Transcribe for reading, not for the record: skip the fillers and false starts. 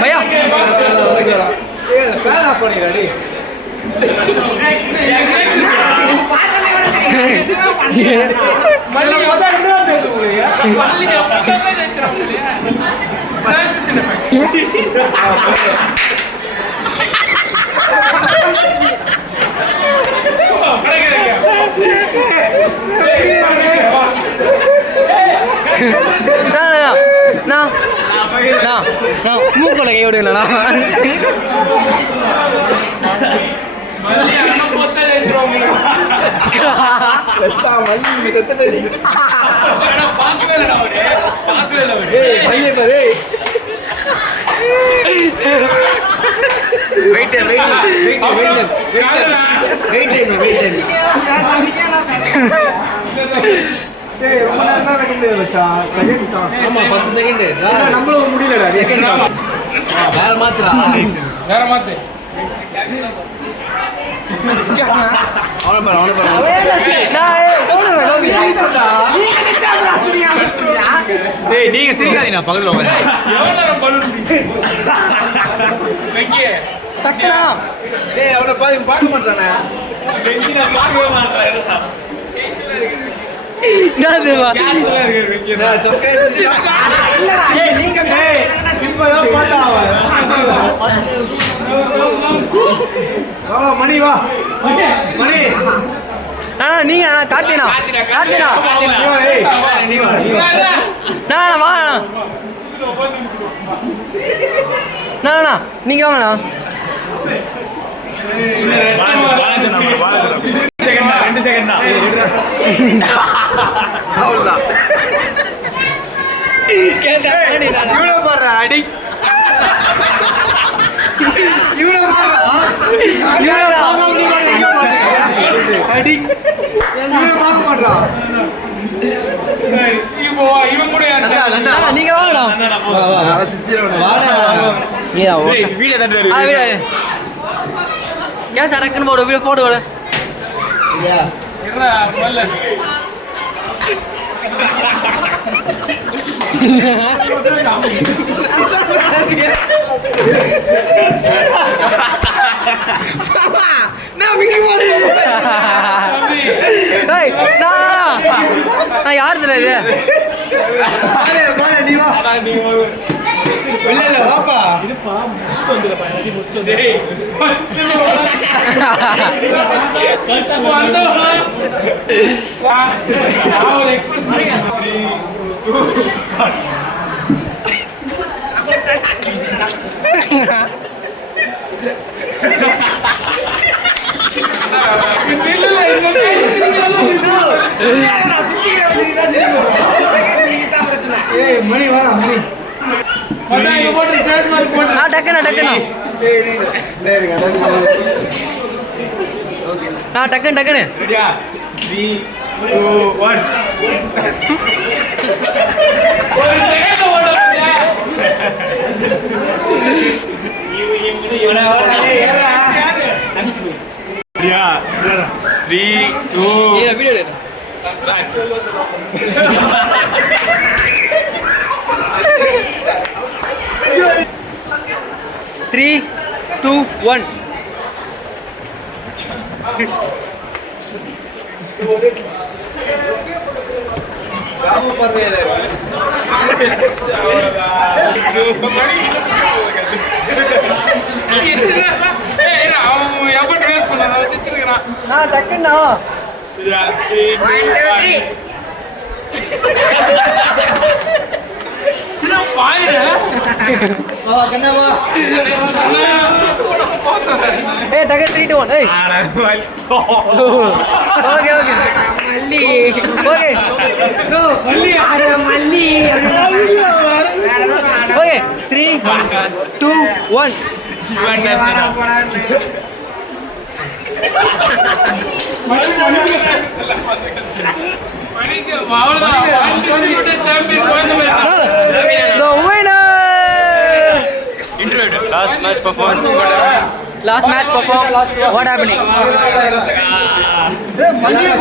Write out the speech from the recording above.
பையா மூக்கோட கை விடுங்களா நம்மளும் முடியல வேற மாத்திரா வேற மாத்து நீங்க சிரிக்காதீங்க பக்கத்துல அவனை பாருங்க பார்க்க மாட்டானே மணி வா மணி நீங்க கார்த்தினா வா நீங்க வாங்கண்ணா ரெண்டு செகண்ட் அடி நீங்க வாங்கலாம் ஏன் சார் டக்குன்னு போடு போட்டோ போடு நான் யாரு தெரியாது மணி வா மணி டக்குன்னு 3, 2, 1 3, 2, 1 டக்குன்னா டக்கு 3, 2, 1 ஓகே ஓகே மல்லி ஓகே மல்லி மல்லி okay 3, 2, 1 last match performance Last match perform. What happening? மணியை